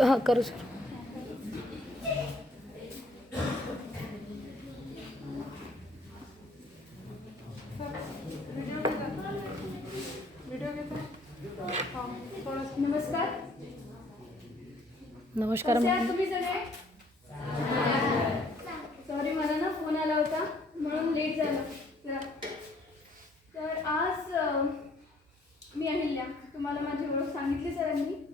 हां करू सर. नमस्कार. नमस्कार कसे आहात तुम्ही सगळे? सॉरी, मला ना फोन आला होता म्हणून लेट झाला. तर आज मी अहिल्या, तुम्हाला माझी ओळख सांगितली सरांनी.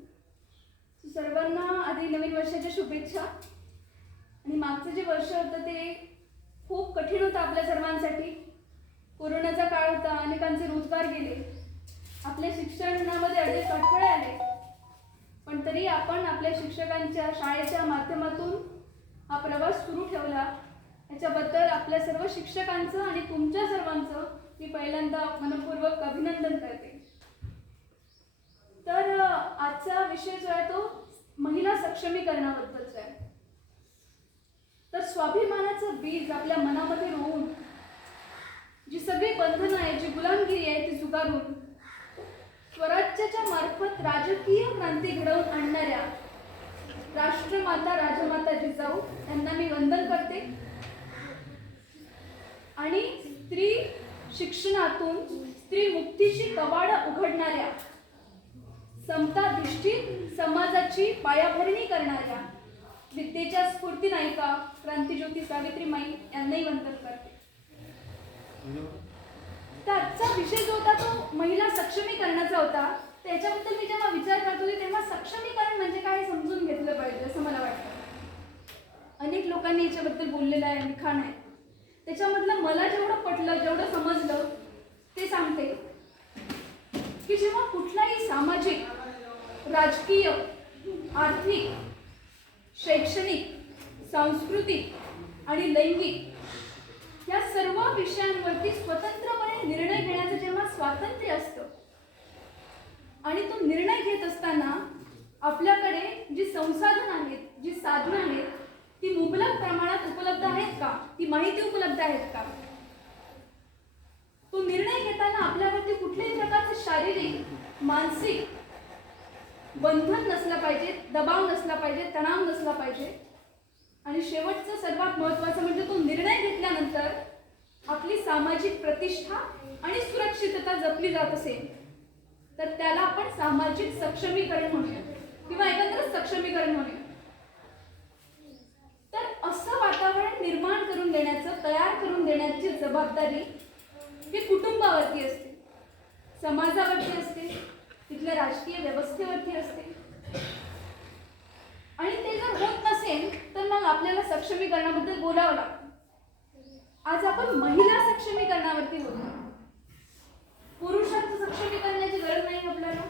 सर्वांना आधी नवीन वर्षाच्या शुभेच्छा. आणि मागचं जे वर्ष होतं ते खूप कठीण होतं आपल्या सर्वांसाठी. कोरोनाचा काळ होता, अनेकांचे रोजगार गेले, आपल्या शिक्षणामध्ये अनेक अडथळे आले, पण तरी आपण आपल्या शिक्षकांच्या शाळेच्या माध्यमातून हा प्रवास सुरू ठेवला. याच्याबद्दल आपल्या सर्व शिक्षकांचं आणि तुमच्या सर्वांचं मी पहिल्यांदा मनपूर्वक अभिनंदन करते. तर आजचा विषय जो आहे तो महिला सक्षमीकरणाबद्दलचा आहे. तर स्वाभिमानाचं बीज आपल्या मनामध्ये रोवून जी सगळी बंधनं आहे, जी गुलामगिरी आहे ती झुगारून स्वराज्याच्या मार्फत राजकीय क्रांती घडवून आणणाऱ्या राष्ट्रमाता राजमाता जिजाऊ यांना मी वंदन करते. आणि स्त्री शिक्षणातून स्त्री मुक्तीची कवाडं उघडणाऱ्या, समताधिष्ठित समाजाची पायाभरणी करणाऱ्या विद्येच्या स्फूर्ती नायिका क्रांतिज्योती सावित्रीमाई यांनाही वंदन करते. तर आजचा विषय जो होता तो महिला सक्षमीकरणाचा होता. त्याच्याबद्दल मी जेव्हा विचार करत होते तेव्हा सक्षमीकरण म्हणजे काय हे समजून घेतलं पाहिजे असं मला वाटतं. अनेक लोकांनी याच्याबद्दल बोललेलं आहे, लिखाण आहे. त्याच्यामधलं मला जेवढं पटलं, जेवढं समजलं ते सांगते. की जेव्हा कुठलाही सामाजिक, राजकीय, आर्थिक, शैक्षणिक, सांस्कृतिक आणि लैंगिक या सर्व विषयांवरती स्वतंत्रपणे निर्णय घेण्याचं जेव्हा स्वातंत्र्य असतं आणि तो निर्णय घेत असताना आपल्याकडे जी संसाधन आहेत, जी साधनं आहेत ती मुबलक प्रमाणात उपलब्ध आहेत का, ती माहिती उपलब्ध आहेत का, तो निर्णय घेताना आपल्यावरती कुठल्याही प्रकारचं शारीरिक, मानसिक बंधन नसलं पाहिजे, दबाव नसला पाहिजे, तणाव नसला पाहिजे. आणि शेवटचं सर्वात महत्त्वाचं म्हणजे तो निर्णय घेतल्यानंतर आपली सामाजिक प्रतिष्ठा आणि सुरक्षितता जपली जात असेल तर त्याला आपण सामाजिक सक्षमीकरण म्हणूया किंवा एकंदरच सक्षमीकरण म्हणूया. तर असं वातावरण निर्माण करून देण्याचं, तयार करून देण्याची जबाबदारी ही कुटुंबावरती असते, समाजावरती असते, तिथल्या राजकीय व्यवस्थेवरती असते. आणि ते जर होत नसेल तर मग आपल्याला सक्षमीकरणाबद्दल बोलावं लागतं. आज आपण महिला सक्षमीकरणावरती बोलतो. पुरुषांचं सक्षमीकरणाची गरज नाही आपल्याला,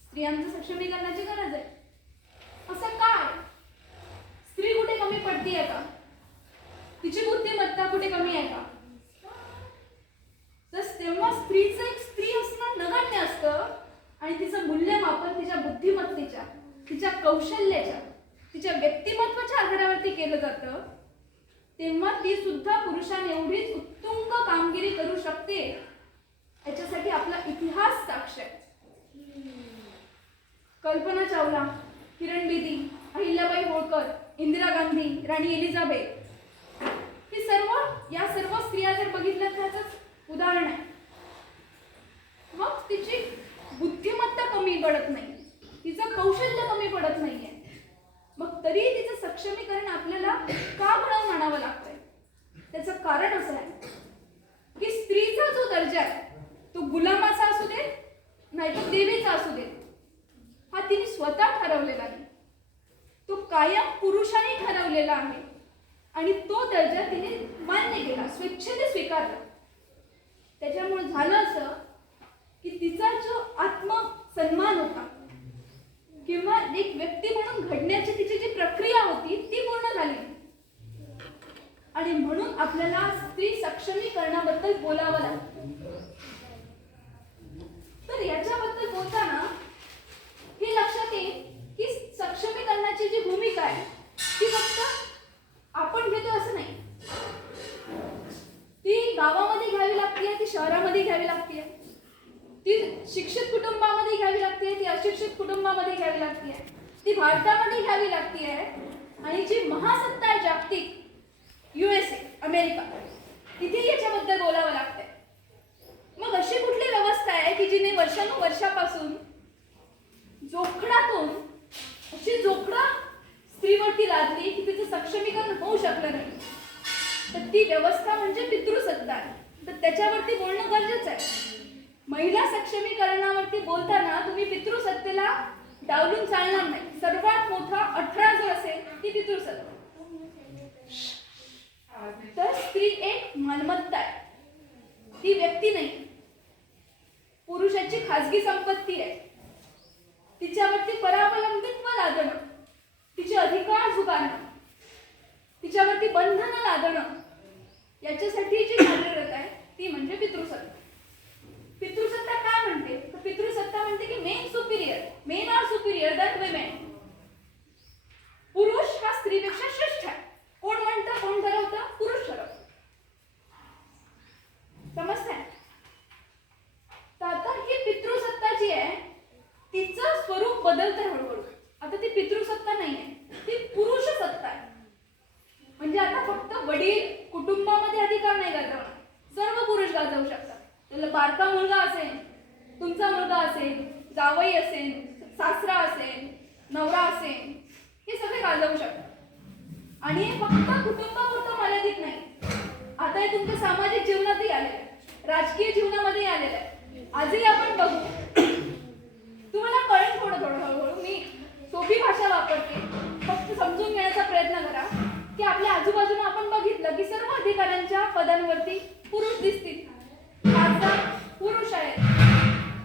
स्त्रियांचं सक्षमीकरणाची गरज आहे. असं काय? स्त्री कुठे कमी पडतीये का? तिची बुद्धिमत्ता कुठे कमी आहे का? तर तेव्हा स्त्रीचं एक स्त्री असणं नगण्य असतं आणि तिचं मूल्यमापन तिच्या बुद्धिमत्तेच्या, तिच्या कौशल्याच्या, तिच्या व्यक्तिमत्वाच्या आधारावरती केलं जातं. तेव्हा ती सुद्धा पुरुषांनी एवढीच उत्तुंग कामगिरी करू शकते याच्यासाठी आपला इतिहास साक्ष आहे. कल्पना चावला, किरण बेदी, अहिल्याबाई होळकर, इंदिरा गांधी, राणी एलिझाबेथ ही या सर्व स्त्रिया जर बघितल्या त्याचंच उदाहरण आहे. मग तिची बुद्धिमत्ता कमी पडत नाही, तिचं कौशल्य कमी पडत नाहीये, मग तरी तिचं सक्षमीकरण आपल्याला का घडवून आणावं लागतंय? त्याचं कारण असं आहे की स्त्रीचा जो दर्जा आहे तो गुलामाचा असू दे नाही तो देवीचा असू दे, हा तिने स्वतः ठरवलेला आहे. तो कायम पुरुषाने ठरवलेला आहे आणि तो दर्जा तिने मान्य केला, स्वेच्छेने स्वीकारला. त्याच्यामुळे झालं असं की तिचा जो आत्मसन्मान होता किंवा एक व्यक्ती म्हणून घडण्याची तिची जी प्रक्रिया होती ती पूर्ण झाली. आणि म्हणून आपल्याला स्त्री सक्षमीकरणाबद्दल बोलावं लागतं. तर याच्याबद्दल बोलताना हे लक्षात येईल की सक्षमीकरणाची जी भूमिका आहे ती फक्त आपण घेतो असं नाही, ती गावामध्ये घ्यावी लागते, ती शहरामध्ये घ्यावी लागते, ती शिक्षित कुटुंबामध्ये घ्यावी लागते, ती अशिक्षित कुटुंबामध्ये घ्यावी लागते. ती भारतामध्ये घ्यावी लागते आणि जी महासत्ता आहे जागतिक USA अमेरिका तिथे याच्याबद्दल बोलावं लागतंय. मग अशी कुठली व्यवस्था आहे की जिने वर्षानुवर्षापासून जोखडातून अशी जोखडा स्त्रीवरती लादली की तिचं सक्षमीकरण होऊ शकलं नाही. तर ती व्यवस्था म्हणजे पितृसत्ता आहे. तर त्याच्यावरती बोलणं गरजेचं आहे. महिला सक्षमीकरणावरती बोलताना तुम्ही पितृसत्तेला डावलून चालणार नाही. सर्वात मोठा 18 जो असेल ती पितृसत्ता. तर स्त्री एक मालमत्ता आहे, ती व्यक्ती नाही. पुरुषाची खाजगी संपत्ती आहे. तिच्यावरती परावलंबित्व लादणं, तिचे अधिकार झुगारणं, तिच्यावरती बंधनं लादणं याच्यासाठी जी कार्यरत आहे ती म्हणजे पितृसत्ता. पितृसत्ता काय म्हणते? तर पितृसत्ता म्हणते की men are Superior than women. पुरुष हा स्त्रीपेक्षा श्रेष्ठ आहे. कोण म्हणतं, कोण ठरवतं? पुरुष ठरवतं. समजतंय? तर आता ही पितृसत्ता जी आहे तिचं स्वरूप बदलतं हळूहळू. आता ती पितृसत्ता नाहीये, ती पुरुष सत्ता आहे. म्हणजे आता फक्त वडील कुटुंबामध्ये अधिकार नाही गाजवणार, सर्व पुरुष गाजवू शकतात. तुला बारका मुलगा असेल, तुमचा मुलगा असेल, जावई असेल, सासरा असेल, नवरा असेल, हे सगळे गाजवू शकतात. आणि हे फक्त कुटुंबापुरतं मर्यादित नाही. आता हे तुमच्या सामाजिक जीवनातही आलेलं आहे, राजकीय जीवनामध्येही आलेलं आहे. आजही आपण बघू, तुम्हाला कळेल थोडं हळूहळू. मी सोपी भाषा वापरते, फक्त समजून घेण्याचा प्रयत्न करा की आपल्या आजूबाजूला आपण बघितलं की सर्व अधिकाऱ्यांच्या पदांवरती पुरुष दिसतील. खासदार पुरुष आहेत,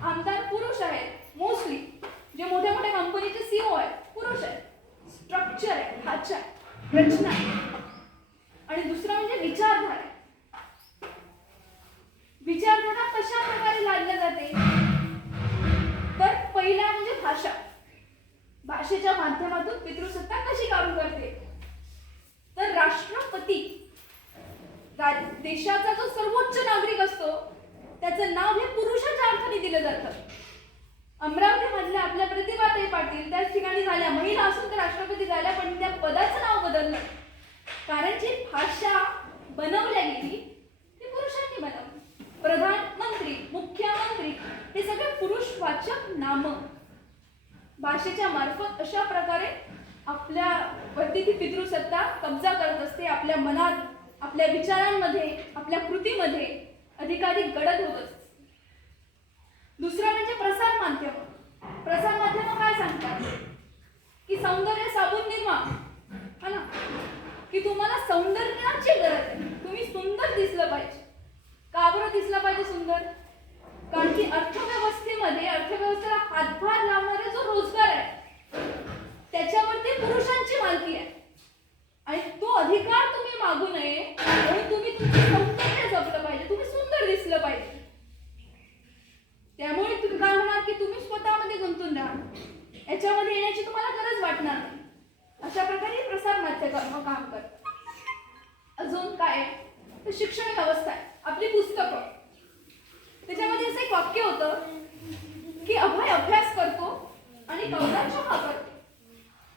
आमदार पुरुष आहेत, मोस्टली जे मोठ्या मोठ्या कंपनीचे CEO आहेत पुरुष आहेत. स्ट्रक्चर आहे, ढाचा आहे, रचना आहे. आणि दुसरं म्हणजे विचारधारा. विचारधारा कशा प्रकारे लादल्या जाते? तर पहिला म्हणजे भाषा. भाषेच्या माध्यमातून पितृसत्ता कशी काम करते? तर राष्ट्रपती, देशाचा जो सर्वोच्च नागरिक असतो त्याचं नाव हे पुरुषाच्या अर्थाने दिलं जातं. अमरावती मधल्या आपल्या प्रतिभाताई पाटील त्याच ठिकाणी झाल्या, महिला असून तर राष्ट्रपती झाल्या, पण त्या पदाचं नाव बदललं. कारण जी भाषा बनवल्या गेली ती पुरुषांनी बनवली. प्रधानमंत्री, मुख्यमंत्री हे सगळे पुरुषवाचक नाम. भाषेच्या मार्फत अशा प्रकारे आपल्यावरती ती पितृसत्ता कब्जा करत असते. आपल्या मनात, आपल्या विचारांमध्ये, आपल्या कृतीमध्ये अधिकाधिक गडद होत असते. दुसरं म्हणजे प्रसार माध्यम. प्रसार माध्यम काय सांगतात की सौंदर्य साबून निर्माण, है ना, की तुम्हाला सौंदर्याची गरज आहे, तुम्ही सुंदर दिसलं पाहिजे. का बरं दिसलं पाहिजे सुंदर? कारण की अर्थव्यवस्थेला हातभार लावणारा जो रोजगार आहे त्याच्यावरती पुरुषांची मालकी आहे. आणि तो अधिकार तुम्ही मागू नये म्हणून तुम्ही तुमचं सौंदर्य जपलं पाहिजे, तुम्ही सुंदर दिसलं पाहिजे. त्यामुळे तुम्ही काय होणार की तुम्ही स्वतःमध्ये गुंतून राहा, याच्यामध्ये येण्याची तुम्हाला गरज वाटणार नाही. अशा प्रकारे प्रसार माध्यम काम करतात. अजून काय? तर शिक्षण व्यवस्था आहे, आपली पुस्तकं. त्याच्यामध्ये असं एक वाक्य होतं की अभय अभ्यास करतो आणि कवदार चहा करतो.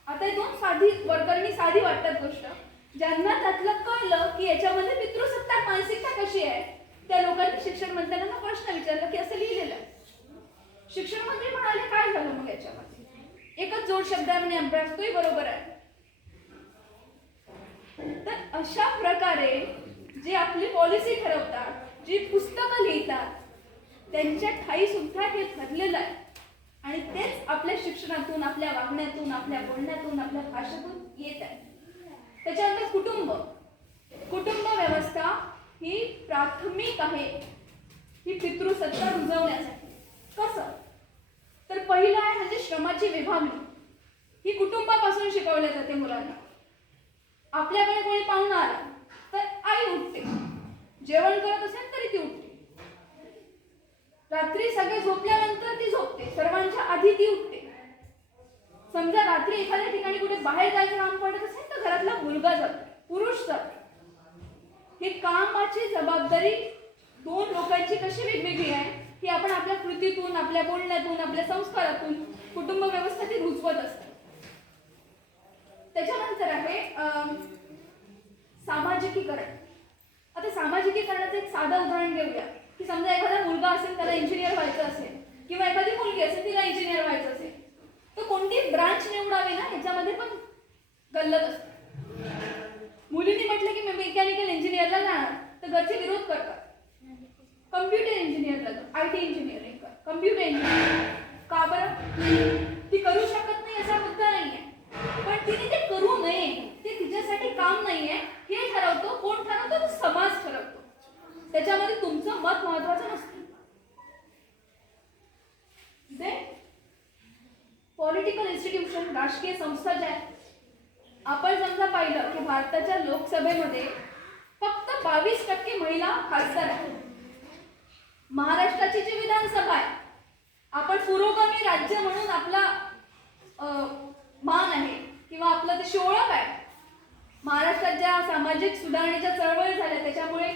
आता हे दोन साधी वाटतात गोष्ट. ज्यांना त्यातलं कळलं की याच्यामध्ये पितृसत्ताक मानसिकता कशी आहे, त्या लोकांनी शिक्षण मंत्र्यांना प्रश्न विचारला की असं लिहिलेलं आहे. शिक्षण मंत्री म्हणाले काय झालं मग याच्यामध्ये? एकच जोड शब्द आहे म्हणे अभ्यास, तोही बरोबर आहे. तर अशा प्रकारे जे आपली पॉलिसी ठरवतात, जी पुस्तकं लिहितात, त्यांच्या ठाई सुद्धा हे ठरलेलं आहे. आणि तेच आपल्या शिक्षणातून, आपल्या वागण्यातून, आपल्या बोलण्यातून, आपल्या भाषेतून येत आहे. त्याच्यानंतर कुटुंब व्यवस्था ही प्राथमिक आहे ही पितृसत्ता रुजवण्यासाठी. कसं? तर पहिलं आहे म्हणजे श्रमाची विभागणी. ही कुटुंबापासून शिकवल्या जाते मुलांना. आपल्याकडे कोणी पाहुणा आला तर आई उठते, जेवण करत असेल तरी ती उठते. रात्री सगळे झोपल्यानंतर ती झोपते, सर्वांच्या आधी ती उठते. समजा रात्री एखाद्या ठिकाणी कुठे बाहेर जायचं काम पडत असेल तर घरातला मुलगा जातो, पुरुष जातो. हे कामाची जबाबदारी दोन लोकांची कशी वेगवेगळी आहे ही आपण आपल्या कृतीतून, आपल्या बोलण्यातून, आपल्या संस्कारातून कुटुंब व्यवस्था ती रुजवत असते. त्याच्यानंतर आहे सामाजिकीकरण. आता सामाजिकीकरणाचं एक साधं उदाहरण घेऊया की समजा एखादा मुलगा असेल, त्याला इंजिनियर व्हायचं असेल, किंवा एखादी मुलगी असेल, तिला इंजिनियर व्हायचं असेल, तर कोणती ब्रांच निवडावी ना याच्यामध्ये पण गल्लत असते. मुलींनी म्हटलं की मी मेकॅनिकल इंजिनियरला जाणार तर घरचे विरोध करतात. कम्प्युटर इंजिनियरला जा, IT इंजिनिअरिंग कर, कम्प्युटर इंजिनिअरिंग. का बरं? ती करू शकत नाही असा मुद्दा नाहीये, पण तिने ते करू नये, ते तिच्यासाठी काम नाहीये हे ठरवतो. कोण ठरवतो? तो समाज ठरवतो. त्याच्यामध्ये तुमचं मत महत्वाचं नसतं. पॉलिटिकल इन्स्टिट्यूशन, राजकीय संस्था ज्या आहेत, आपण समजा पाहिलं की भारताच्या लोकसभेमध्ये फक्त 22% महिला खासदार आहेत. महाराष्ट्राची जी विधानसभा आहे, आपण पुरोगामी राज्य म्हणून आपला मान आहे किंवा आपलं ते ओळख आहे. महाराष्ट्रात ज्या सामाजिक सुधारणेच्या चळवळी झाल्या त्याच्यामुळे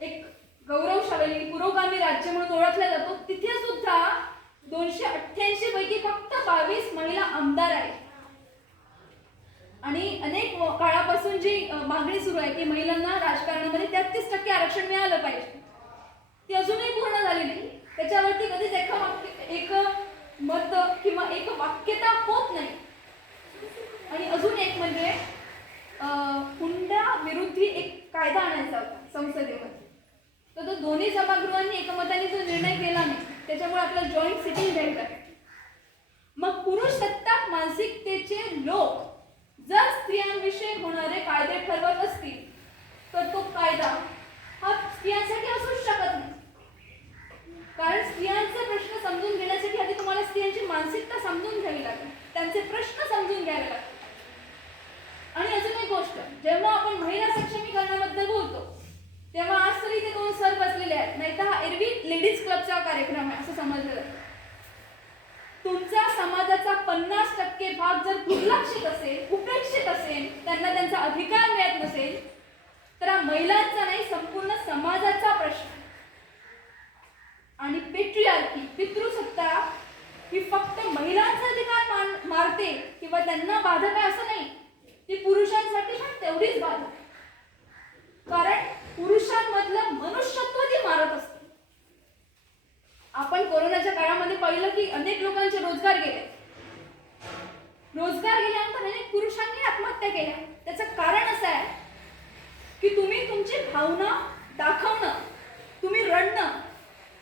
एक गौरवशाली पुरोगामी राज्य म्हणून ओळखला जातो. तिथे सुद्धा 288 पैकी फक्त 22 महिला आमदार आहेत. आणि अनेक काळापासून जी मागणी सुरू आहे की महिलांना राजकारणामध्ये 33% आरक्षण मिळालं पाहिजे, ती अजूनही पूर्ण झालेली नाही. त्याच्यावरती कधीच एक मत किंवा एक वाक्यता होत नाही. आणि अजून एक म्हणजे हुंडा विरुद्धी एक कायदा आणायचा होता संसदेमध्ये, तर तो दोन्ही सभागृहांनी एकमताने जो निर्णय केला नाही, त्याच्यामुळे आपलं जॉईंट सिटिंग झालं. मग पुरुष सत्ताक मानसिकतेचे लोक जर स्त्रियांविषयी होणारे कायदे ठरवत असतील तर तो कायदा हा स्त्रियांसाठी असूच शकत नाही. कारण स्त्रियांचे प्रश्न समजून घेण्यासाठी आधी तुम्हाला स्त्रियांची मानसिकता समजून घ्यावी लागेल, त्यांचे प्रश्न समजून घ्यावे लागतात. आणि अजून एक गोष्ट, जेव्हा आपण महिला सक्षमीकरणाबद्दल बोलतो तेव्हा आज तरी ते 2 सर बसलेले आहेत, नाही तर हा एरवी लेडीज क्लबचा कार्यक्रम आहे असं समजलं जातं. तुमचा समाजाचा 50% भाग जर दुर्लक्षित असेल, उपेक्षित असेल, त्यांना त्यांचा अधिकार मिळत नसेल, तर हा महिलांचा नाही संपूर्ण समाजाचा प्रश्न. आणि पेट्रियार्की, पितृसत्ता ही फक्त महिलांचा अधिकार मारते किंवा त्यांना बाधक आहे असं नाही, ती पुरुषांसाठी पण तेवढीच बाधक. कारण पुरुषांमधलं मनुष्यत्व ती मारत असते. आपण कोरोनाच्या काळामध्ये पाहिलं की अनेक लोकांचे रोजगार गेले. रोजगार गेल्यानंतर अनेक पुरुषांनी आत्महत्या केल्या. त्याचं कारण असं आहे की तुम्ही तुमची भावना दाखवणं, तुम्ही रडणं,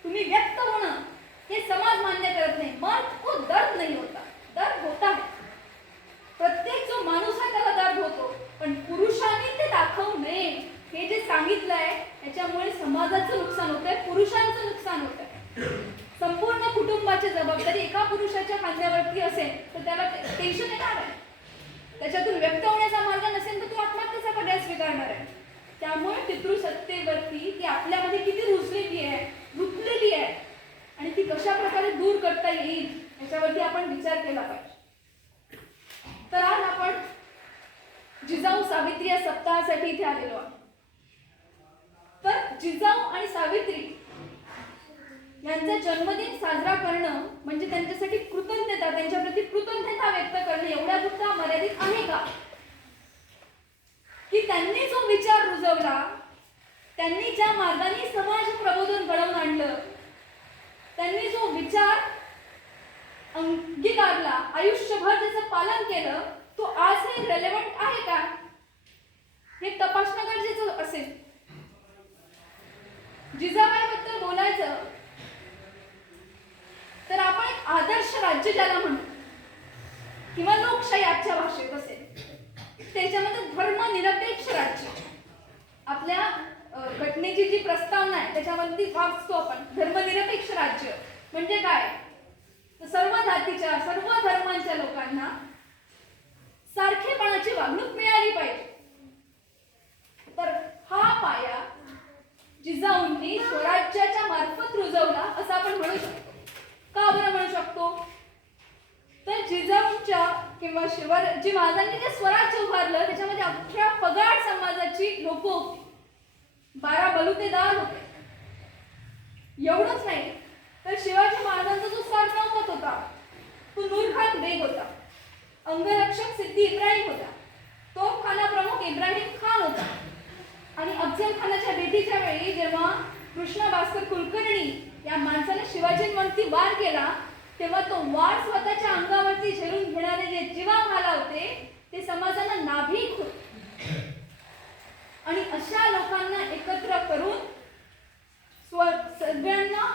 तुम्ही व्यक्त होणं हे समाज मान्य करत नाही. मर्द को दर्द नाही होता, दर्द होता है. प्रत्येक जो माणूस आहे त्याला दर्द होतो, पण पुरुषांनी ते दाखवू नये हे जे सांगितलंय त्याच्यामुळे समाजाचं नुकसान होतंय, पुरुषांचं नुकसान होतंय. संपूर्ण कुटुंबाची जबाबदारी एका पुरुषाच्या खांद्यावरती असेल तर त्याला टेन्शन येणार आहे. त्याच्यातून व्यक्त होण्याचा मार्ग नसेल तर तो आत्महत्येचा पर्याय स्वीकारणार आहे. त्यामुळे पितृसत्तेवरती ती आपल्यामध्ये किती रुजलेली आहे, रुतलेली आहे आणि ती कशा प्रकारे दूर करता येईल याच्यावरती आपण विचार केला पाहिजे. तर आज आपण जिजाऊ सावित्री या सप्ताहासाठी इथे आलेलो आहोत. तर जिजाऊ आणि सावित्री यांचा जन्मदिन साजरा करणं म्हणजे त्यांच्यासाठी कृतज्ञता, त्यांच्याप्रती कृतज्ञता व्यक्त करणं एवढ्या पुरता मर्यादित आहे का? की त्यांनी जो विचार रुजवला, त्यांनी ज्या मार्गाने समाज प्रबोधन घडवून आणलं, त्यांनी जो विचार अंगीकारला, आयुष्यभर त्याचं पालन केलं, तो आजही रेलेव्हंट आहे का हे तपासणं गरजेचं असेल. जिजाबाईबद्दल बोलायचं तर आपण एक आदर्श राज्य ज्याला म्हणतो किंवा लोकशाही आजच्या भाषेत असेल, त्याच्यामध्ये धर्मनिरपेक्ष राज्य आपल्या घटनेची जी प्रस्तावना आहे त्याच्यामध्ये वाचतो आपण. धर्मनिरपेक्ष राज्य म्हणजे काय? तर सर्व जातीच्या, सर्व धर्मांच्या लोकांना सारखेपणाची वागणूक मिळाली पाहिजे. तर हा पाया जिजाऊंनी स्वराज्याच्या मार्फत रुजवला असं आपण म्हणू शकतो. का बरं म्हणू शकतो? तर जिजाऊंच्या किंवा शिवाजी महाराजांनी जे स्वराज्य उभारलं त्याच्यामध्ये अख्ख्या पगार समाजाची लोक होती, 12 बलुतेदार होते. एवढंच नाही तर शिवाजी महाराजांचा जो सरनौबत होता तो नूरखान बेग होता, अंगरक्षक सिद्धी इब्राहिम होता, तोफखाना प्रमुख इब्राहिम खान होता. आणि अफजल खानाच्या भेटीच्या वेळी जेव्हा कृष्ण भास्कर कुलकर्णी या माणसाने शिवाजींवरती वार केला, तेव्हा तो वार स्वतःच्या अंगावरती झेलून घेणारे जे जीवा भाला होते ते समाजाला नाभिक होते. आणि अशा लोकांना एकत्र करून सगळ्यांना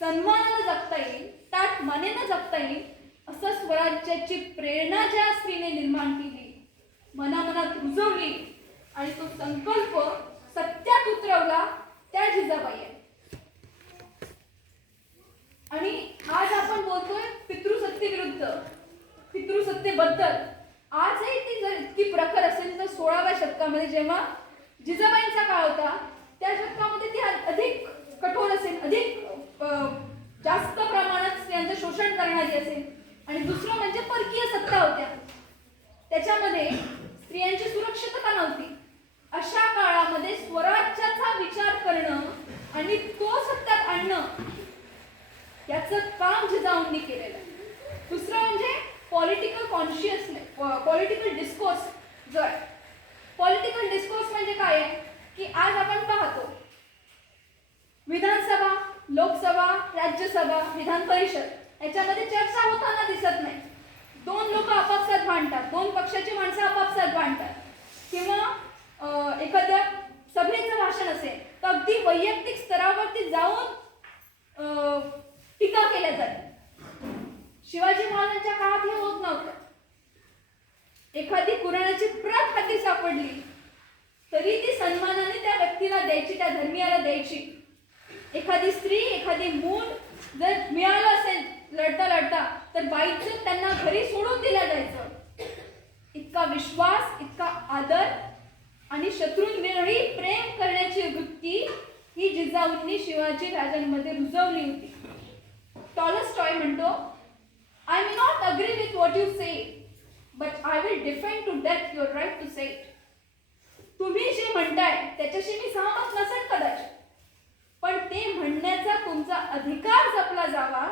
सन्मानाने जगता येईल, ताट मानेनं जगता येईल असं स्वराज्याची प्रेरणा ज्या स्त्रीने निर्माण केली, मनामनात रुजवली आणि तो संकल्प सत्यात उतरवला, त्या जिजाबाई आहे. आणि आज आपण बोलतोय पितृसत्तेविरुद्ध, पितृसत्तेबद्दल. आजही ती जर इतकी प्रखर असेल तर 16व्या शतकामध्ये जेव्हा जिजाबाईंचा काळ होता त्या शतकामध्ये ती अधिक कठोर असेल, अधिक जास्त प्रमाणात स्त्रियांचं शोषण करणारी असेल. आणि दुसरं म्हणजे परकीय सत्ता होत्या, त्याच्यामध्ये स्त्रियांची सुरक्षितता नव्हती. अशा काळामध्ये स्वराज्याचा विचार करणं आणि तो सत्यात आणणं याचं काम जिजाऊंनी केलेलं. दुसरं म्हणजे पॉलिटिकल कॉन्शियसनेस, पॉलिटिकल डिस्कोर्स जो आहे. पॉलिटिकल डिस्कोर्स म्हणजे काय आहे की आज आपण पाहतो विधानसभा, लोकसभा, राज्यसभा, विधान परिषद याच्यामध्ये चर्चा होताना दिसत नाही. दोन लोक आपापसात भांडतात, दोन पक्षाची माणसं आपापसात भांडतात. किंवा एखाद्या सभेचं भाषण असेल तर अगदी वैयक्तिक स्तरावरती जाऊन टीका केल्या जाते. शिवाजी महाराजांच्या काळात हे होत नव्हतं. एखादी कुराणाची प्रत हाती सापडली तरी ती सन्मानाने त्या व्यक्तीला द्यायची, त्या धर्मीयाला द्यायची. एखादी स्त्री, एखादी मूल जर मिळालं असेल लढता लढता तर बाईचं त्यांना घरी सोडून दिलं जायचं. इतका विश्वास, इतका आदर आणि शत्रूंविरोधी प्रेम करण्याची वृत्ती ही जिजाऊंनी शिवाजी राजांमध्ये रुजवली होती. टॉलस्टॉय म्हणतो, I may not agree with what you say, but I will defend to death your right to say it. तुम्ही जे म्हणताय त्याच्याशी मी सहमत नसेल कदाचित, पण ते म्हणण्याचा तुमचा अधिकार जपला जावा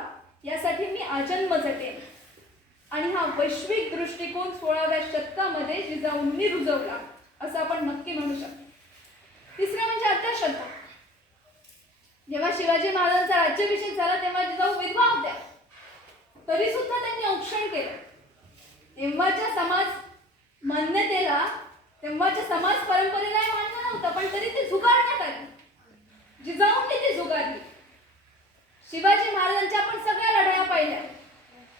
यासाठी मी आजन्म झटेन. आणि हा वैश्विक दृष्टिकोन 16व्या शतकामध्ये जिजाऊंनी रुजवला असं आपण नक्की म्हणू शकतो. तिसरं म्हणजे अंधश्रद्धा. जेव्हा शिवाजी महाराजांचा राज्याभिषेक झाला तेव्हा जिजाऊ विधवा होत्या, तरी सुद्धा त्यांनी औक्षण केलं. तेव्हाच्या समाज मान्यतेला, तेव्हाच्या समाज परंपरेला मान्य नव्हतं, पण तरी ती झुगारण्यात आली. जिजाऊंनी ती झुगारली. शिवाजी महाराजांच्या आपण सगळ्या लढाया पाहिल्या.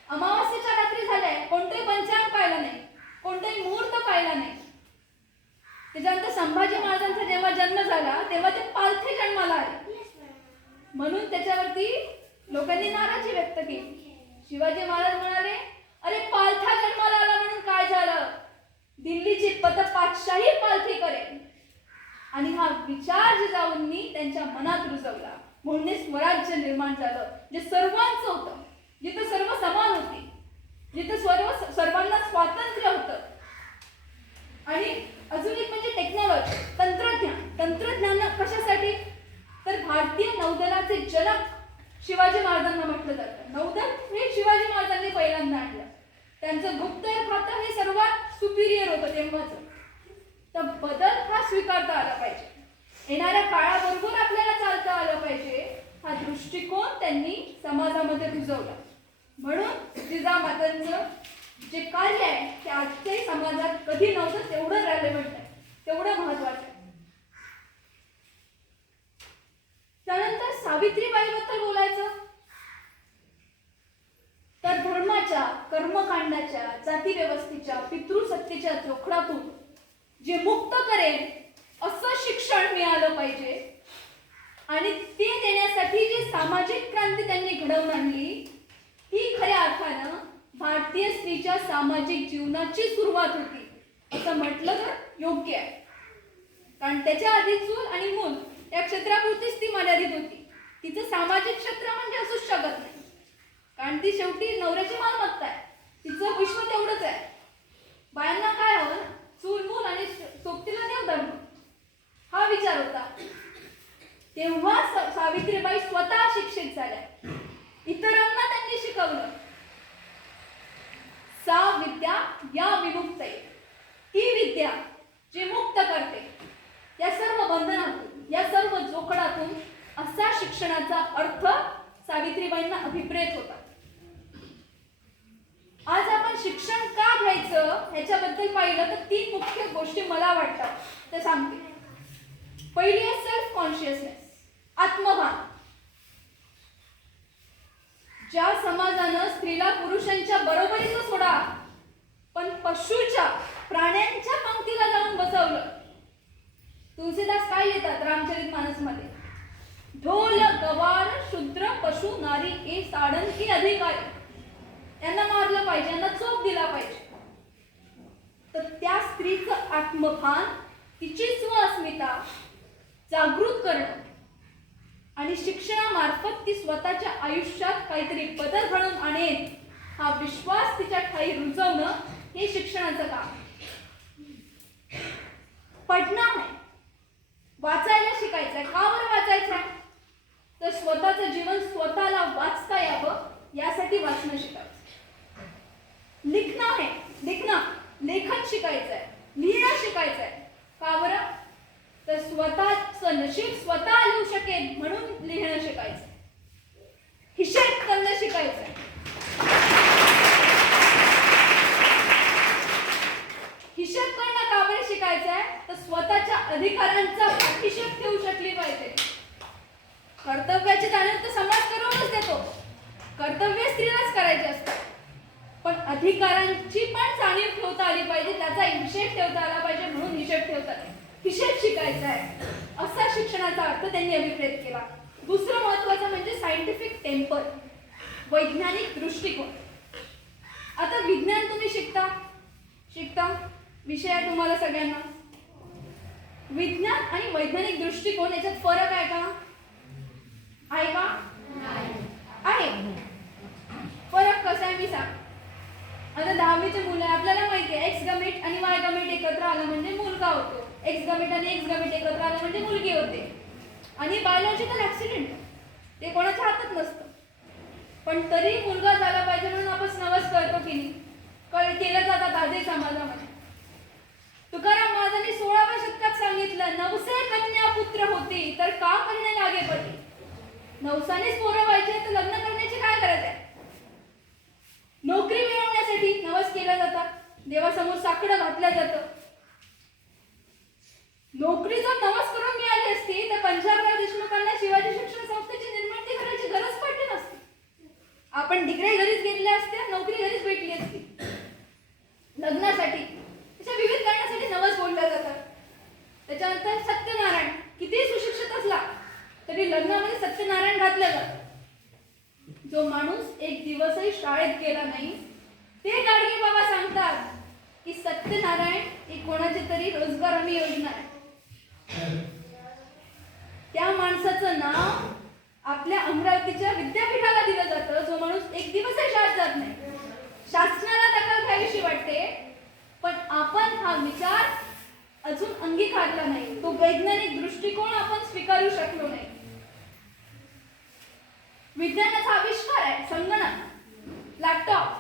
अमावास्येच्या रात्री झाल्या, कोणतेही पंचांग पाहिलं नाही, कोणताही मुहूर्त पाहिला नाही. त्याच्यानंतर संभाजी महाराजांचा जेव्हा जन्म झाला तेव्हा ते पालथी जन्माला आले, म्हणून त्याच्यावरती लोकांनी नाराजी व्यक्त केली. शिवाजी महाराज म्हणाले, अरे पालथा जन्माला आला म्हणून काय झालं, दिल्लीची पातशाही पालथी करेल. आणि हा विचार जिजाऊंनी त्यांच्या मनात रुजवला, म्हणून स्वराज्य निर्माण झालं, जे सर्वांचं होतं, जिथं सर्व समान होती, जिथं सर्वांना स्वातंत्र्य होतं. आणि अजून एक म्हणजे टेक्नॉलॉजी, तंत्रज्ञान कशासाठी, तर भारतीय नौदलाचे जनक शिवाजी महाराजांना म्हटलं जातं. नौदल हे शिवाजी महाराजांनी पहिल्यांदा आणलं. त्यांचं गुप्तहेर खातं हे सर्वात सुपिरियर होतं तेव्हाचं. तर बदल हा स्वीकारता आला पाहिजे, येणाऱ्या काळाबरोबर आपल्याला चालता आलं पाहिजे, हा दृष्टिकोन त्यांनी समाजामध्ये रुजवला. म्हणून जिजामातांचं जे कार्य आहे ते आजच्याही समाजात कधी नव्हतं तेवढं रेलेव्हंट आहे, तेवढं महत्वाचं आहे. त्यानंतर सावित्रीबाईबद्दल बोलायचं तर धर्माच्या, कर्मकांडाच्या, जाती व्यवस्थेच्या, पितृसत्तेच्या जोखडातून जे मुक्त करेल असं शिक्षण मिळालं पाहिजे. आणि ते देण्यासाठी जी सामाजिक क्रांती त्यांनी घडवून आणली ही खऱ्या अर्थानं भारतीय स्त्रीच्या सामाजिक जीवनाची सुरुवात होती असं म्हटलं तर योग्य आहे. कारण त्याच्या आधी चूल आणि मूल या क्षेत्रापुरतीच ती मर्यादित होती. तिचं सामाजिक क्षेत्र म्हणजे असूच शकत नाही, कारण ती शेवटी नवऱ्याची मालमत्ता आहे, तिचं विश्व तेवढंच आहे. बायांना काय हवं, चूल मूल आणि सोबतीला देवधर्म, हा विचार होता. तेव्हा सावित्रीबाई स्वतः शिक्षित झाल्या, इतरांना त्यांनी शिकवलं. सा विद्या या विमुक्तये, ती विद्या शिक्षणाचा अर्थ सावित्रीबाईंना अभिप्रेत होता. आज आपण शिक्षण का घ्यायचं ह्याच्याबद्दल पाहिलं तर 3 मुख्य गोष्टी मला वाटतात ते सांगते. पहिली आहे सेल्फ कॉन्शियसनेस, आत्मभान. ज्या समाजानं स्त्रीला पुरुषांच्या बरोबरीचं सोडा पण पशूच्या, प्राण्यांच्या पंक्तीला जाऊन बसवलं. तुलसीदास काय लिहितात रामचरितमानसमध्ये? ढोल गवार शूद्र पशु नारी ए साडंकी अधिकारी. त्यांना मारलं पाहिजे, यांना चोप दिला पाहिजे. तर त्या स्त्रीचं आत्मभान, तिची स्वअस्मिता जागृत करणं आणि शिक्षणामार्फत ती स्वतःच्या आयुष्यात काहीतरी बदल घडवून आणेल हा विश्वास तिच्या ठाई रुजवणं हे शिक्षणाचं काम. पढणं आहे, वाचायला शिकायचंय. का बरं वाचायचंय? तर स्वतःचं जीवन स्वतःला वाचता यावं यासाठी वाचणं शिकायचं. लिखणं आहे, लेखन शिकायचंय, लिहिणं शिकायचंय. का बरं? तर स्वतःचं नशीब स्वतः लिहू शकेल म्हणून लिहिणं शिकायचं. हिशेब करणं शिकायचंय. हिशेब करणं का बरं शिकायचंय? तर स्वतःच्या अधिकारांचा हिशेब ठेवू शकली पाहिजे. कर्तव्याची जाणीव तर समाज करूनच देतो, कर्तव्य स्त्रीलाच करायचे असतात. पण अधिकारांची पण जाणीव ठेवता आली पाहिजे, त्याचा हिशेब ठेवता आला पाहिजे म्हणून हिशेब ठेवतात. हिशेब शिकायचा आहे असा शिक्षणाचा अर्थ त्यांनी अभिप्रेत केला. दुसरं महत्वाचं म्हणजे सायंटिफिक टेम्पर, वैज्ञानिक दृष्टिकोन. आता विज्ञान तुम्ही शिकता विषय आहे तुम्हाला सगळ्यांना. विज्ञान आणि वैज्ञानिक दृष्टिकोन याच्यात फरक आहे का? आहे का? आहे. फरक कसा आहे मी सांग. आता 10वीचे मुलं आहे, आपल्याला माहिती आहे एक्स गमेट आणि वाय गमेट एकत्र आलं म्हणजे मुलगा होतो, एक्स गमेट आणि एक्स गमेट एकत्र आलं म्हणजे मुलगी होते. आणि बायोलॉजिकल ऍक्सिडेंट ते कोणाच्या हातात नसतं, पण तरी मुलगा झाला पाहिजे म्हणून आपण नवस करतो की नाही? केलं जातात आजही समाजामध्ये. तुकाराम महाराजांनी 16व्या शतकात सांगितलं, नवसे कन्या पुत्र होती तर का करणे लागे पती. नवसानेच पोरं व्हायचे तर लग्न करण्याची काय गरज आहे? नोकरी मिळवण्यासाठी नवस केला जातात, देवासमोर साकडं घातलं जातं. नोकरी जर नवस करून मिळाली असती तर पंजाबराव देशमुखांना शिवाजी शिक्षण संस्थेची निर्मिती करायची गरज पडली नसती. आपण डिग्री घरीच घेतल्या असत्या, नोकरी घरीच भेटली असती. लग्नासाठी अशा विविध कारणासाठी नवस बोलल्या जातात. त्याच्यानंतर सत्यनारायण किती सुशिक्षित असला तरी लग्नामध्ये सत्यनारायण घातलं जातं. जो माणूस एक दिवसही शाळेत गेला नाही ते गाडगे बाबा सांगतात की सत्यनारायण ही कोणाची तरी रोजगार हमी योजना आहे. त्या माणसाचं नाव आपल्या अमरावतीच्या विद्यापीठाला दिलं जातं जो माणूस एक दिवसही शाळेत जात नाही. शासनाला दखल घ्यावीशी वाटते पण आपण हा विचार अजून अंगीकारला नाही. तो वैज्ञानिक दृष्टिकोन आपण स्वीकारू शकलो नाही. विज्ञानाचा आविष्कार आहे संगणक, लॅपटॉप,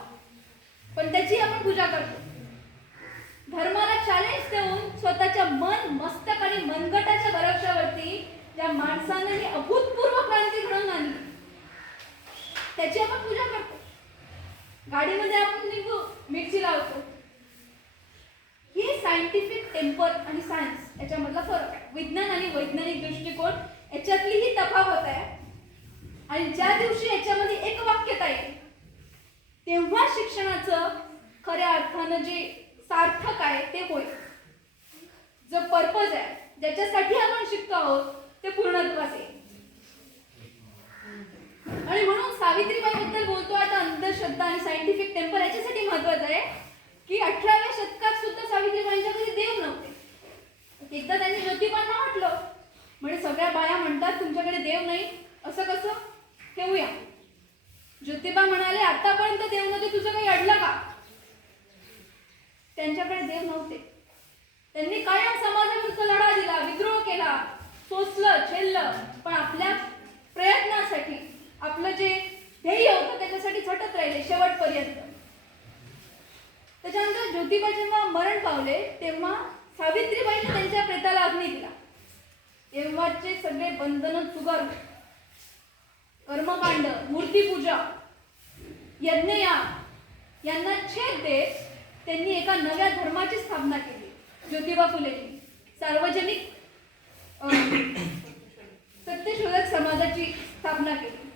पण त्याची आपण पूजा करतो. धर्माला चॅलेंज देऊन स्वतःच्या मन मस्तक आणि मनगटाच्या भरवशावरती ज्या माणसाने ही अभूतपूर्व क्रांती घडवून आणली त्याची आपण पूजा करतो. गाडीमध्ये आपण लिंबू मिरची लावतो. हे सायंटिफिक टेम्पर आणि सायन्स याच्यामधला फरक आहे. विज्ञान आणि वैज्ञानिक दृष्टिकोन याच्यातली ही तफावत आहे. आणि ज्या दिवशी याच्यामध्ये एक वाक्यता येईल तेव्हा शिक्षणाचं खऱ्या अर्थानं जे सार्थक आहे ते होईल. जो पर्पज आहे ज्याच्यासाठी आपण शिकतो आहोत ते पूर्णत्वास येईल. आणि म्हणून सावित्रीबाई बद्दल बोलतो आता अंधश्रद्धा आणि सायंटिफिक टेम्पर याच्यासाठी महत्वाचं आहे की 18व्या शतकात सुद्धा सावित्रीबाईंच्या घरी देव नव्हते. एकदा त्यांनी ज्योतिबांना म्हटलं, म्हणजे सगळ्या बाया म्हणतात तुमच्याकडे देव नाही, असं कसं, ठेवूया. ज्योतिबा म्हणाले आतापर्यंत देव नव्हते, तुझं काही अडलं का? त्यांच्याकडे देव नव्हते. त्यांनी कायम समाजाविरुद्ध लढा दिला, विद्रोह केला, सोसलं झेललं, पण आपल्या प्रयत्नासाठी आपलं जे ध्येय होतं त्याच्यासाठी झटत राहिले शेवटपर्यंत. त्याच्यानंतर ज्योतिबा जेव्हा मरण पावले तेव्हा सावित्रीबाईंनी त्यांच्या प्रेताला अग्नी दिला. तेव्हाचे सगळे बंधनं चुगारले. कर्मकांड, मूर्तीपूजा, यज्ञयाग यांना छेद देत त्यांनी एका नव्या धर्माची स्थापना केली. ज्योतिबा फुलेंनी सार्वजनिक सत्यशोधक समाजाची स्थापना केली.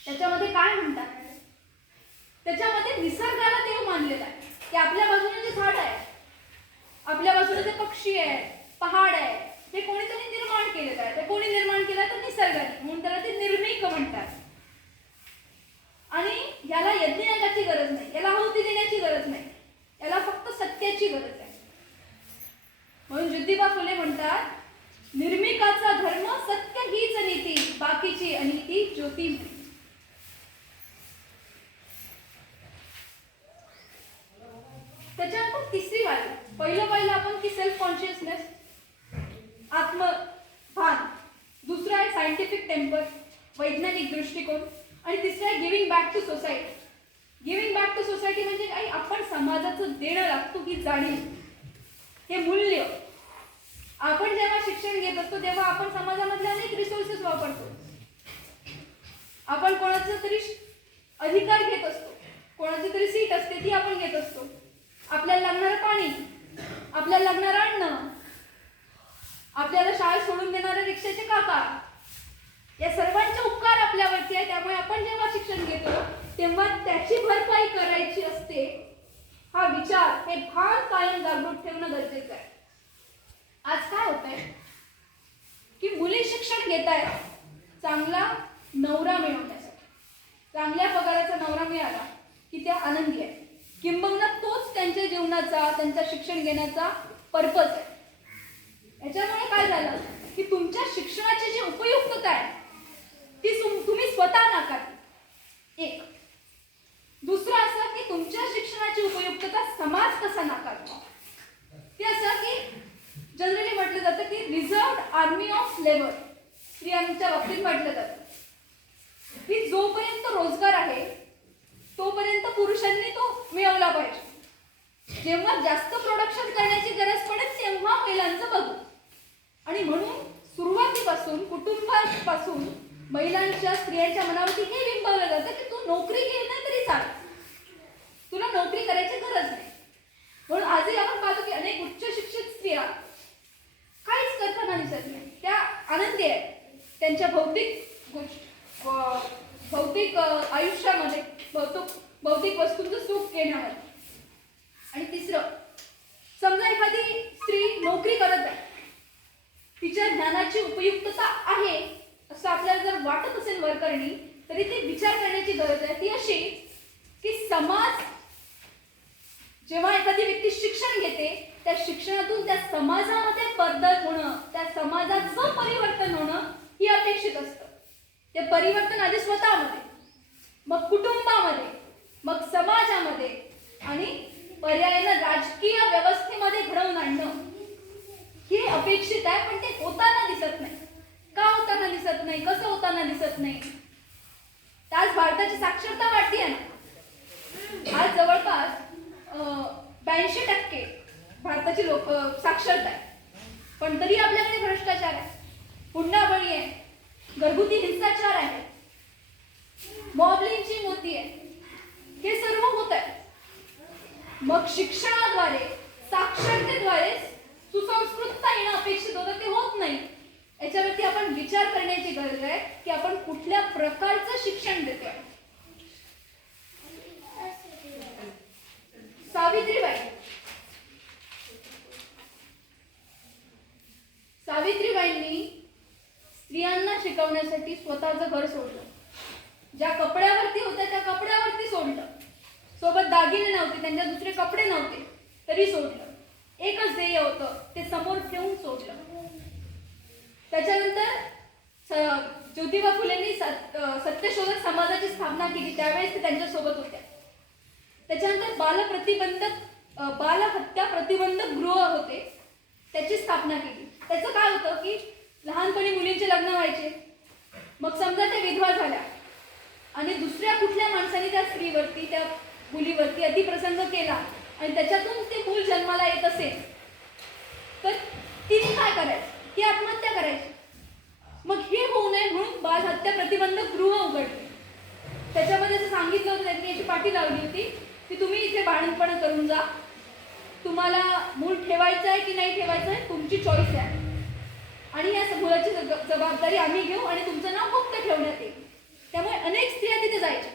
त्याच्यामध्ये काय म्हणतात? त्याच्यामध्ये निसर्गाला देव मानलेला आहे की आपल्या बाजूने जे झाड आहे, आपल्या बाजूने जे पक्षी आहे, पहाड आहे, ते कोणीतरी निर्माण केलेलं आहे. ते कोणी निर्माण केलं तर निसर्गाने, म्हणून त्याला ते निर्मिक म्हणतात. आणि याला यज्ञयागाची गरज नाही, याला आहुती देण्याची गरज नाही, याला फक्त सत्याची गरज आहे. म्हणून ज्योतिबा फुले म्हणतात, निर्मिकाचा धर्म सत्य हीच नीती, बाकीची अनिती ज्योती. त्याच्यानंतर तिसरी वाली, पहिलं आपण की सेल्फ कॉन्शियसनेस, आत्मभान. दुसरं आहे सायंटिफिक टेम्पर, वैज्ञानिक दृष्टिकोन. आणि तिसरं आहे giving back to society. Giving back to society म्हणजे काय? आपण समाजाचं देणं लागतो ही जाणीव, हे मूल्य. आपण जेव्हा शिक्षण घेत असतो तेव्हा आपण समाजामधले अनेक रिसोर्सेस वापरतो. आपण कोणाचा तरी अधिकार घेत असतो, कोणाची तरी सीट असते ती आपण घेत असतो. आपल्याला लागणारं पाणी, आपल्याला लागणारं अन्न, आपल्याला शाळेत सोडून देणारे रिक्षाचे काका, या सर्वांचे उपकार आपल्यावरती आहे. त्यामुळे आपण जेव्हा शिक्षण घेतो तेव्हा त्याची भरपाई करायची असते. हा विचार, हे भान कायम जागृत ठेवणं गरजेचं आहे. आज काय होतंय की मुली शिक्षण घेत आहेत चांगला नवरा मिळवण्यासाठी. चांगल्या पगाराचा नवरा मिळाला की त्या आनंदी आहे. किंबहुना तोच त्यांच्या जीवनाचा, त्यांचा शिक्षण घेण्याचा पर्पज आहे. याच्यामुळे काय झालं की तुमच्या शिक्षणाची जी उपयुक्तता आहे ती तुम्ही स्वतः नाकारली. एक. दुसरं असं की तुमच्या शिक्षणाची उपयुक्तता समाज कसा नाकारतो. ते असं की जनरली म्हटलं जातं की रिझर्व्ड आर्मी ऑफ लेबर, स्त्रियांच्या बाबतीत म्हटलं जातं की जोपर्यंत रोजगार आहे तोपर्यंत पुरुषांनी तो मिळवला पाहिजे. जेव्हा जास्त प्रोडक्शन करण्याची गरज पडेल तेव्हा महिलांचं बघू. आणि म्हणून सुरुवातीपासून, कुटुंबापासून महिलांच्या, स्त्रियांच्या मनावरती हे बिंबवलं जातं की तू नोकरी घेणं तरी चालेल, तुला नोकरी करायची गरज नाही. म्हणून आजही आपण पाहतो की अनेक उच्च शिक्षित स्त्रिया काहीच करताना दिसत नाही. त्या आनंदी आहेत त्यांच्या भौतिक आयुष्यामध्ये, भौतिक वस्तूंचं सुख घेण्यामध्ये. आणि तिसरं, समजा एखादी स्त्री नोकरी करत आहे, तिच्या ज्ञानाची उपयुक्तता आहे असं आपल्याला जर वाटत असेल वरकरणी, तरी ती विचार करण्याची गरज आहे. ती अशी की समाज, जेव्हा एखादी व्यक्ती शिक्षण घेते त्या शिक्षणातून त्या समाजामध्ये बदल होणं, त्या समाजाचं परिवर्तन होणं ही अपेक्षित असतं. ते परिवर्तन आधी स्वतःमध्ये, मग कुटुंबामध्ये, मग समाजामध्ये आणि पर्यायानं राजकीय व्यवस्थेमध्ये घडवून आणणं हे अपेक्षित आहे. पण ते होताना दिसत नाही. का होताना दिसत नाही? कसं होताना दिसत नाही? आज भारताची साक्षरता वाढती आहे ना. आज जवळपास 82% भारताची लोक साक्षरता आहे. पण तरी आपल्याकडे भ्रष्टाचार आहे, हुंडाबळी आहे, घरगुती हिंसाचार आहे, मॉब लिंचिंग होती आहे. हे सर्व होत आहे. मग शिक्षणाद्वारे, साक्षरतेद्वारे सुसंस्कृतता येणं अपेक्षित होतं, ते होत नाही. याच्यावरती आपण विचार करण्याची गरज आहे की आपण कुठल्या प्रकारचं शिक्षण देतोय. सावित्रीबाईंनी स्त्रियांना शिकवण्यासाठी स्वतःचं घर सोडलं. ज्या कपड्यावरती होत्या त्या कपड्यावरती सोडलं. सोबत दागिने नव्हते, त्यांच्या दुसरे कपडे नव्हते, तरी सोडलं. एकच ध्येय होतं, ते समोर ठेवून सोडलं. त्याच्यानंतर ज्योतिबा फुलेंनी सत्यशोधक समाजाची स्थापना केली. त्यावेळेस ते त्यांच्यासोबत होत्या. त्याच्यानंतर बालहत्या प्रतिबंधक गृह होते, त्याची स्थापना केली. त्याचं काय होतं की लहानपणी मुलींचे लग्न व्हायचे, मग समजा त्या विधवा झाल्या आणि दुसऱ्या कुठल्या माणसाने त्या स्त्रीवरती, त्या मुलीवरती अतिप्रसंग केला आणि त्याच्यातून ते मूल जन्माला येत असेल तर तिने काय करायचं? ती आत्महत्या करायची. मग हे होऊ नये म्हणून बाल हत्या प्रतिबंधक गृह उघडले. त्याच्यामध्ये असं सांगितलं होतं, त्यांनी याची पाटी लावली होती की तुम्ही इथे बाळंतपण करून जा, तुम्हाला मूल ठेवायचं आहे की नाही ठेवायचं आहे तुमची चॉईस आहे, आणि या मुलाची जबाबदारी आम्ही घेऊ आणि तुमचं नाव मुक्त ठेवण्यात येईल. त्यामुळे अनेक स्त्रिया तिथे जायच्या.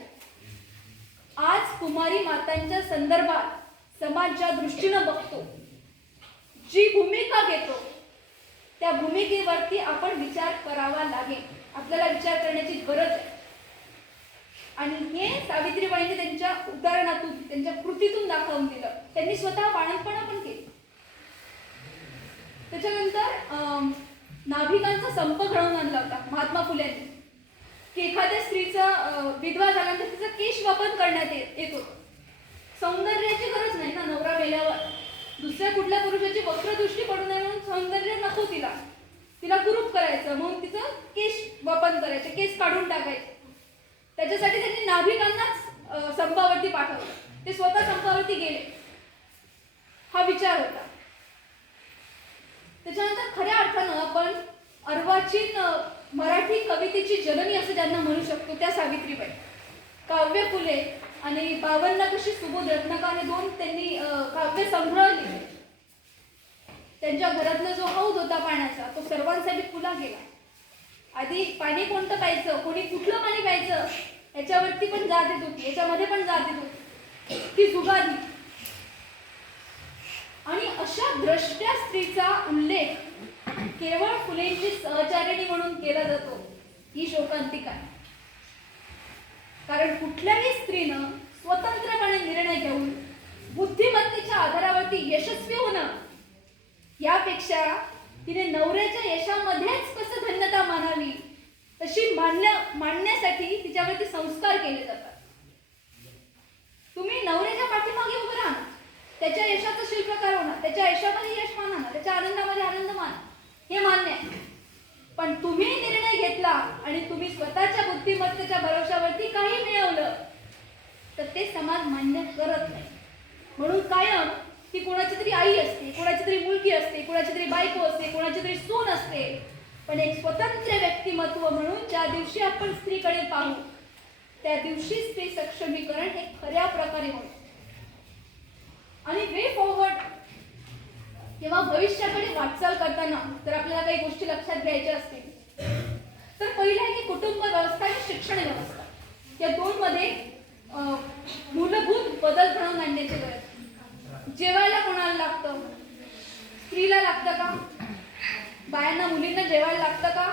आज कुमारी मातांच्या संदर्भात समाज ज्या दृष्टीनं बघतो, जी भूमिका घेतो, त्या भूमिकेवरती आपण विचार करावा लागेल. आपल्याला विचार करण्याची गरज आहे. आणि हे सावित्रीबाईंनी त्यांच्या उदाहरणातून, त्यांच्या कृतीतून दाखवून दिलं. त्यांनी स्वतः बाळंतपणा पण केली. त्याच्यानंतर नाभिकांचा संप घडवून आणला होता महात्मा फुलेंनी, की एखाद्या स्त्रीचा विधवा झाल्यानंतर तिचा केश वपन करण्यात येत होतं. सौंदर्याची गरज नाही ना, नवरा मेल्यावर दुसऱ्या कुठल्या पुरुषाची वक्रदृष्टी पडू नये म्हणून सौंदर्य नको, तिला कुरूप करायचं म्हणून तिचं केश वपन करायचे, केस काढून टाकायचे. त्याच्यासाठी त्यांनी नाभिकांनाच संपावरती पाठवलं. ते स्वतः संपावरती गेले. हा विचार होता. त्याच्यानंतर खऱ्या अर्थानं आपण अर्वाचीन मराठी कवितेची जननी असं ज्यांना म्हणू शकतो त्या सावित्रीबाई. काव्य फुले आणि 52 कशी सुबोध रत्नाकर हे दोन त्यांनी काव्य संग्रह लिहिले. त्यांच्या घरातला जो हौद होता पाण्याचा तो सर्वांसाठी खुला गेला. आधी पाणी कोणतं प्यायचं, कोणी कुठलं पाणी प्यायचं याच्यावरती पण जात येत होती, याच्यामध्ये पण जात येत होती, ती जुगारी. आणि अशा द्रष्ट्या स्त्रीचा उल्लेख केवळ फुलेंची सहचारिणी म्हणून केला जातो ही शोकांतिका आहे. कारण कुठल्याही स्त्रीनं स्वतंत्रपणे निर्णय घेऊन बुद्धिमत्तेच्या आधारावरती यशस्वी होणं यापेक्षा तिने नवऱ्याच्या यशामध्येच कसं धन्यता मानावी तशी मांडण्यासाठी तिच्यावरती संस्कार केले जातात. तुम्ही नवऱ्याच्या पाठीमागे उभं राहा, त्याच्या यशाचं शिल्पकार होणार, त्याच्या यशामध्ये यश माना, त्याच्या आनंदामध्ये आनंद माना, हे मान्य आहे. पण तुम्ही निर्णय घेतला आणि तुम्ही स्वतःच्या बुद्धिमत्तेच्या भरोशावरती काही मिळवलं तर ते समाज मान्य करत नाही. म्हणून कायम ती कोणाची तरी आई असते, कोणाची तरी मुलगी असते, कोणाची तरी बायको असते, कोणाची तरी सून असते. पण एक स्वतंत्र व्यक्तिमत्व म्हणून ज्या दिवशी आपण स्त्रीकडे पाहू त्या दिवशी स्त्री सक्षमीकरण हे खऱ्या प्रकारे होईल. आणि वे फॉरवर्ड किंवा भविष्याकडे वाटचाल करताना जर आपल्याला काही गोष्टी लक्षात घ्यायच्या असतील तर पहिलं आहे की कुटुंब व्यवस्था आणि शिक्षण व्यवस्था या दोन मध्ये मूलभूत बदल घडवून आणण्याची गरज. जेवायला कोणाला लागतं? स्त्रीला लागतं का? बायांना, मुलींना जेवायला लागतं का?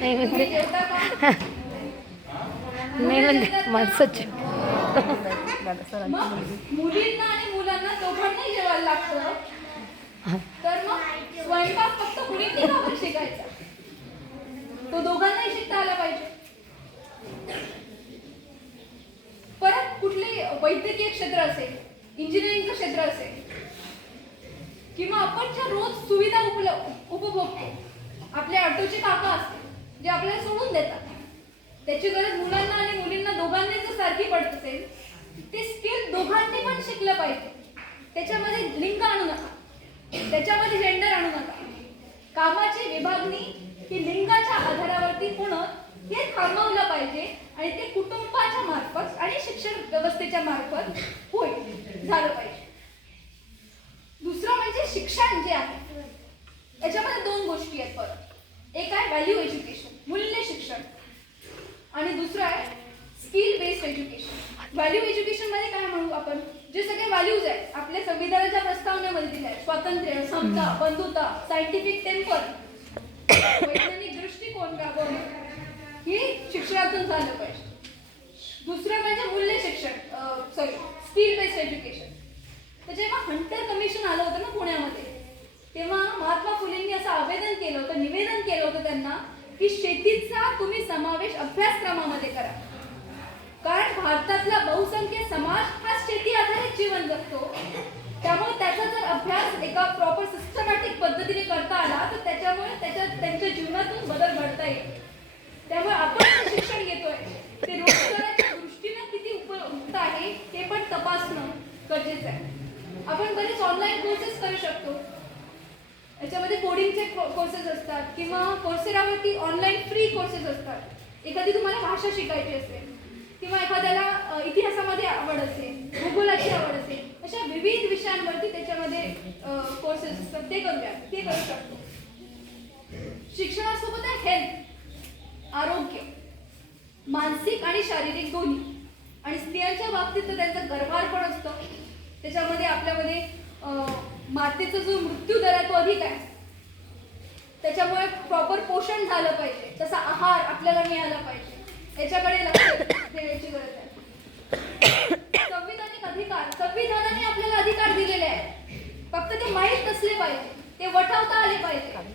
तुम्ही जेवता का? मुलींना आणि मुलांना दोघांनाही जेवायला लागतं. तर मग स्वयंपाक फक्त मुलींनी का बरं शिकायचा? तो दोघांनाही शिकता आला पाहिजे. परत कुठले वैद्यकीय क्षेत्र असेल, इंजिनिअरिंगचं क्षेत्र असेल किंवा आपण ज्या रोज सुविधा उपभोगतो, आपले ऑटोचे काका असतील जे आपल्याला सोडून देतात, त्याची गरज मुलांना आणि मुलींना दोघांनी जर सारखी पडत असेल ते स्किल दोघांनी पण शिकलं पाहिजे. त्याच्यामध्ये लिंग आणू नका, त्याच्यामध्ये जेंडर आणू नका. कामाची विभागणी ही लिंगाच्या आधारावरती होणं हे थांबवलं पाहिजे आणि ते कुटुंबाच्या मार्फत आणि शिक्षण व्यवस्थेच्या मार्फत झालं पाहिजे. दुसरं म्हणजे शिक्षण जे आहे याच्यामध्ये दोन गोष्टी आहेत. परत एक आहे व्हॅल्यू एज्युकेशन, मूल्य शिक्षण, आणि दुसरं आहे skill based education. Value education मध्ये काय म्हणू आपण, जे सगळे व्हॅल्यूज आहेत आपल्या संविधानाच्या प्रस्तावनेमध्ये दिले आहेत, स्वातंत्र्य, समता, बंधुता, सायंटिफिक टेम्पर, वैज्ञानिक दृष्टिकोन राबवणे, हे शिक्षणातून झालं पाहिजे. दुसरं म्हणजे मूल्य शिक्षण, स्किल बेस्ड एज्युकेशन. तर जेव्हा हंटर कमिशन आलं होतं ना पुण्यामध्ये, तेव्हा महात्मा फुलेंनी असं आवेदन केलं होतं, निवेदन केलं होतं त्यांना की शेतीचा तुम्ही समावेश अभ्यासक्रमामध्ये करा. कारण भारतातला बहुसंख्य समाज हा शेती आधारित जीवन जगतो. त्यामुळे त्याचा जर अभ्यास एका प्रॉपर सिस्टमॅटिक पद्धतीने करता आला तर त्याच्यामुळे त्यांच्या जीवनातून बदल घडता येईल. त्यामुळे आपण जे शिक्षण घेतोय ते रोजगाराच्या दृष्टीने किती उपयुक्त आहे हे पण तपासणं गरजेचं आहे. आपण बरेच ऑनलाईन कोर्सेस करू शकतो. याच्यामध्ये कोडिंगचे कोर्सेस असतात किंवा कोर्सेरावरती ऑनलाईन फ्री कोर्सेस असतात. एखादी तुम्हाला भाषा शिकायची असेल किंवा एखाद्याला इतिहासामध्ये आवड असेल, भूगोलाची आवड असेल, अशा विविध विषयांवरती त्याच्यामध्ये कोर्सेस असतात, ते करू शकतो. शिक्षणासोबत आहे हेल्थ, आरोग्य, मानसिक आणि शारीरिक दोन्ही. आणि स्त्रियांच्या बाबतीत तर त्यांचं गर्भारपण असतं, त्याच्यामध्ये आपल्यामध्ये मातेचा जो मृत्यू दर आहे तो अधिक आहे. त्याच्यामुळे प्रॉपर पोषण झालं पाहिजे, तसा आहार आपल्याला मिळाला पाहिजे, याच्याकडे लक्ष देण्याची गरज आहे. संविधानिक अधिकार, संविधानाने आपल्याला अधिकार दिलेले आहेत, फक्त ते माहीत नसले पाहिजे, ते वठवता आले पाहिजे.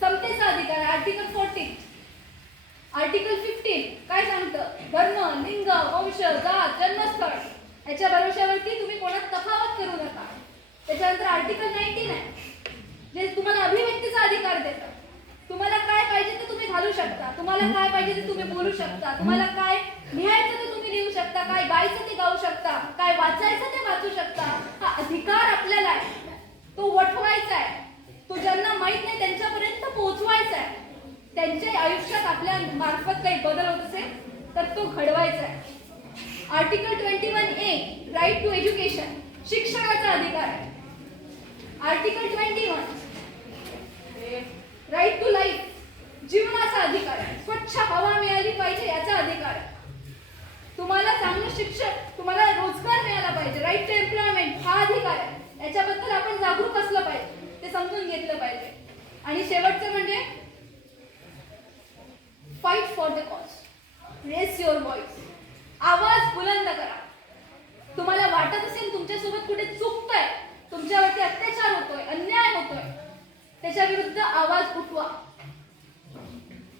समतेचा अधिकार, आर्टिकल 14. आर्टिकल 15 काय सांगतं? धर्म, लिंग, वंश, जात, जन्मस्थळ याच्या भरोश्यावरती तुम्ही कोणात तफावत करू नका. त्याच्यानंतर आर्टिकल 19 आहे, जे तुम्हाला अभिव्यक्तीचा अधिकार देतं. तुम्हाला काय पाहिजे ते तुम्ही घालू शकता, तुम्हाला काय पाहिजे ते तुम्ही बोलू शकता, तुम्हाला काय लिहायचं ते तुम्ही लिहू शकता, काय गायचं ते गाऊ शकता, काय वाचायचं ते वाचू शकता. हा अधिकार आपल्याला आहे, तो वठवायचा आहे, तो ज्यांना माहित नाही त्यांच्यापर्यंत पोहोचवायचा आहे. त्यांच्या आयुष्यात आपल्या मार्फत काही बदल होत असेल तर तो घडवायचा आहे. Article 21A right to education, शिक्षणाचा अधिकार आहे. आर्टिकल 21 राईट टू लाईफ, जीवनाचा अधिकार आहे. स्वच्छ हवा मिळाली पाहिजे याचा अधिकार आहे. तुम्हाला चांगलं शिक्षण, तुम्हाला रोजगार मिळाला पाहिजे, राईट टू एम्प्लॉयमेंट हा अधिकार आहे. याच्याबद्दल आपण जागरूक असलं पाहिजे, ते समजून घेतलं पाहिजे. आणि शेवटचं म्हणजे fight for the cause, raise your voice, आवाज बुलंद करा. तुम्हाला वाटत असेल तुमच्यासोबत कुठे चुकतंय, तुमच्यावरती अत्याचार होतोय, अन्याय होतोय, त्याच्या विरुद्ध आवाज उठवा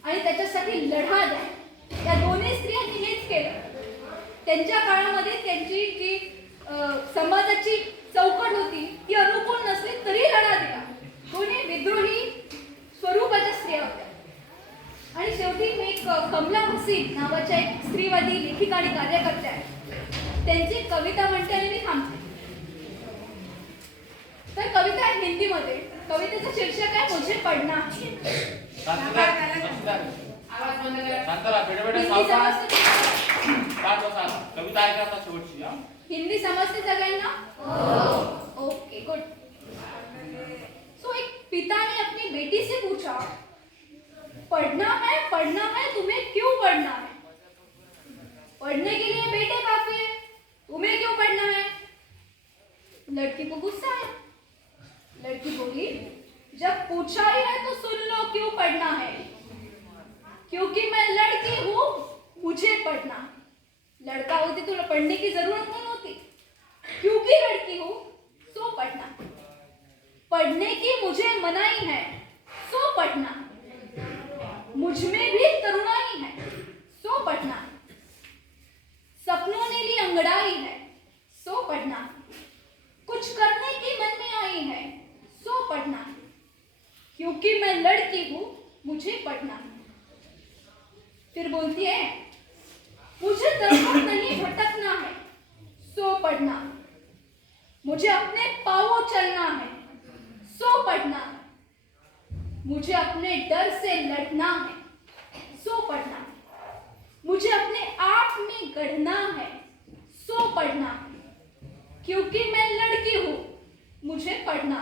आणि त्याच्यासाठी लढा द्या. या दोन्ही स्त्रियांनी हेच केलं. त्यांच्या काळामध्ये त्यांची जी समाजाची चौकट होती ती अनुकूल नसली तरी लढा दिला. दोन्ही विद्रोही स्वरूपाच्या स्त्रिया होत्या. आणि शेवटी मी कमला हसीन नावाच्या एक स्त्रीवादी लेखिका आणि कार्यकर्त्या आहे, त्यांची कविता म्हणते आणि मी थांबते. तर कविता आहे हिंदीमध्ये. कवितेचं शीर्षक आहे मुझे पढ़ना है. हिंदी समजते सगळ्यांना? Okay good. सो एक पिता ने अपनी बेटी से पूछा, पढ़ना है, तुम्हें क्यों पढ़ना है? पढ़ने के लिए बेटे काफी है, तुम्हें क्यों पढ़ना है? लड़की को गुस्सा आया. लड़की बोली, जब पूछा ही है तो सुन लो क्यों पढ़ना है. क्योंकि मैं लड़की हूँ, मुझे पढ़ना है. लड़का होती तो पढ़ने की जरूरत नहीं होती. क्योंकि लड़की हूँ सो पढ़ना. पढ़ने की मुझे मनाही है, सो पढ़ना. मुझ में भी तरुणाई है, सो पढ़ना. सपनों ने ली अंगड़ाई है, सो पढ़ना. कुछ करने की मन में आई है, सो पढ़ना. क्योंकि मैं लड़की हूँ, मुझे पढ़ना. फिर बोलती है, मुझे तरफ नहीं भटकना है, सो पढ़ना. मुझे अपने पांवों चलना है, सो पढ़ना. मुझे अपने डर से लड़ना है, सो पढ़ना. मुझे अपने आप में गढ़ना है, सो पढ़ना. क्योंकि मैं लड़की हूं, मुझे पढ़ना.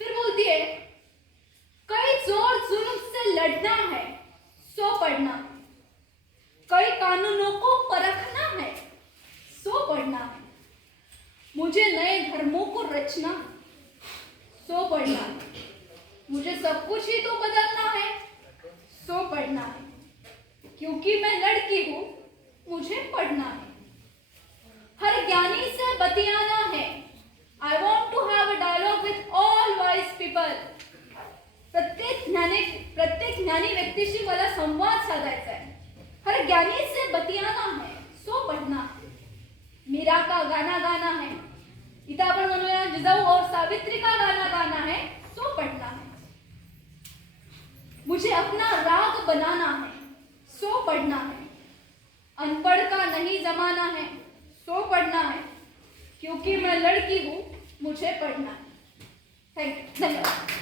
फिर बोलती है, कई जोर जुल्म से लड़ना है, सो पढ़ना. कई कानूनों को परखना है, सो पढ़ना. मुझे नए धर्मों को रचना, सो पढ़ना. मुझे सब कुछ ही तो बदलना है, सो पढ़ना है. क्योंकि मैं लड़की हूं, मुझे पढ़ना है. हर ज्ञानी से बतियाना है. I want to have a dialogue with all wise people. प्रत्येक ज्ञानी व्यक्तीशी मला संवाद साधायचा आहे. हर ज्ञानी से बतियाना है, सो पढ़ना है. मीरा का गाना गाना है. इथं आपण म्हणूया जिजाऊ और सावित्री का गाना गाना है, सो पढ़ना है. मुझे अपना राग बनाना है, सो पढ़ना है. अनपढ़ का नहीं जमाना है, सो पढ़ना है. क्योंकि मैं लड़की हूँ, मुझे पढ़ना है. थँक्यू, धन्यवाद.